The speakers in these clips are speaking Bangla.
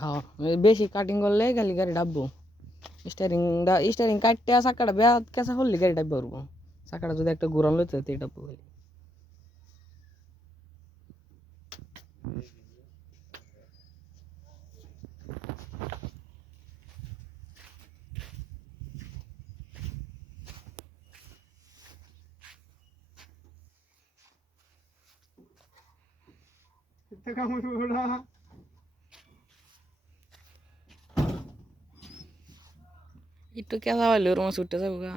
হ্যাঁ বেশি কাটিং করলে খালি গাড়ি ডাববো স্টারিং কাটতে চাকাটা বেয়া কেঁচা করলে গাড়ি ডাববো পারবো চাকাটা যদি একটা ঘুরান লইতে হতো ডাববো খালি একটু কেঁচা পাইলে ওর মাছ উঠতে যাবো গা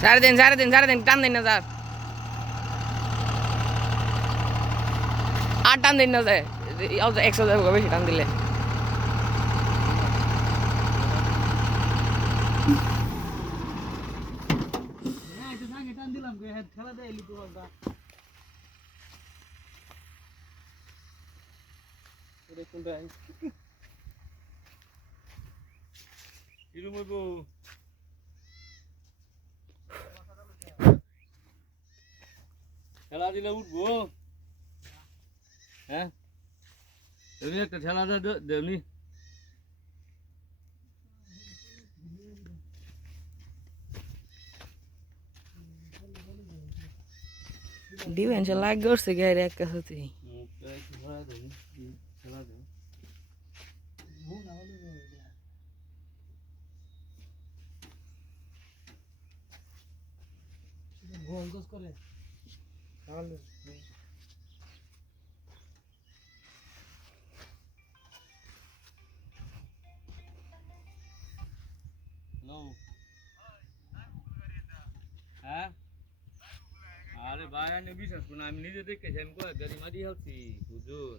সাড়ে দিন টান দিন না স্যার আর টান দিন না যায় 100 যাবো বেশি টান দিলে ঠেলা দিলে উঠবো হ্যাঁ এমনি একটা ঠেলা দেওনি ডিভেন্স লাগ করছে গাড়ি এক কাছে ঠেলা দেও হ্যাঁ আরে ভাই আমি বিশ্বাস করুন আমি নিজে দেখেছি আমি কয়েক গাড়ি মারি হালছি বুঝুন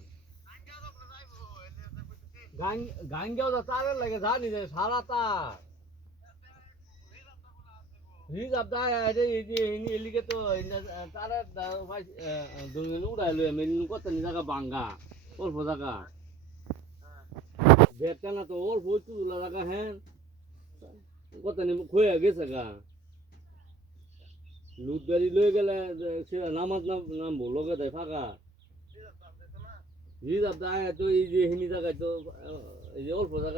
গাঙ্গেও তো তারের লাগে জানি যে সারা তার রিজার্ভ দেয় এই যে এলিকে তো তারের উড়াই লই আমি কত জায়গা ভাঙ্গা অল্প জায়গা বেটা না তো অল্প তুলা জায়গা হ্যাঁ কত খয়ে গেছে গা লুট গাড়ি লয়ে গেলে সে নামাজ নামবো লগে দেয় ফাঁকা রিজার্ভ দেয় তো এই যে হিনি জায়গায় তো এই যে অল্প জায়গা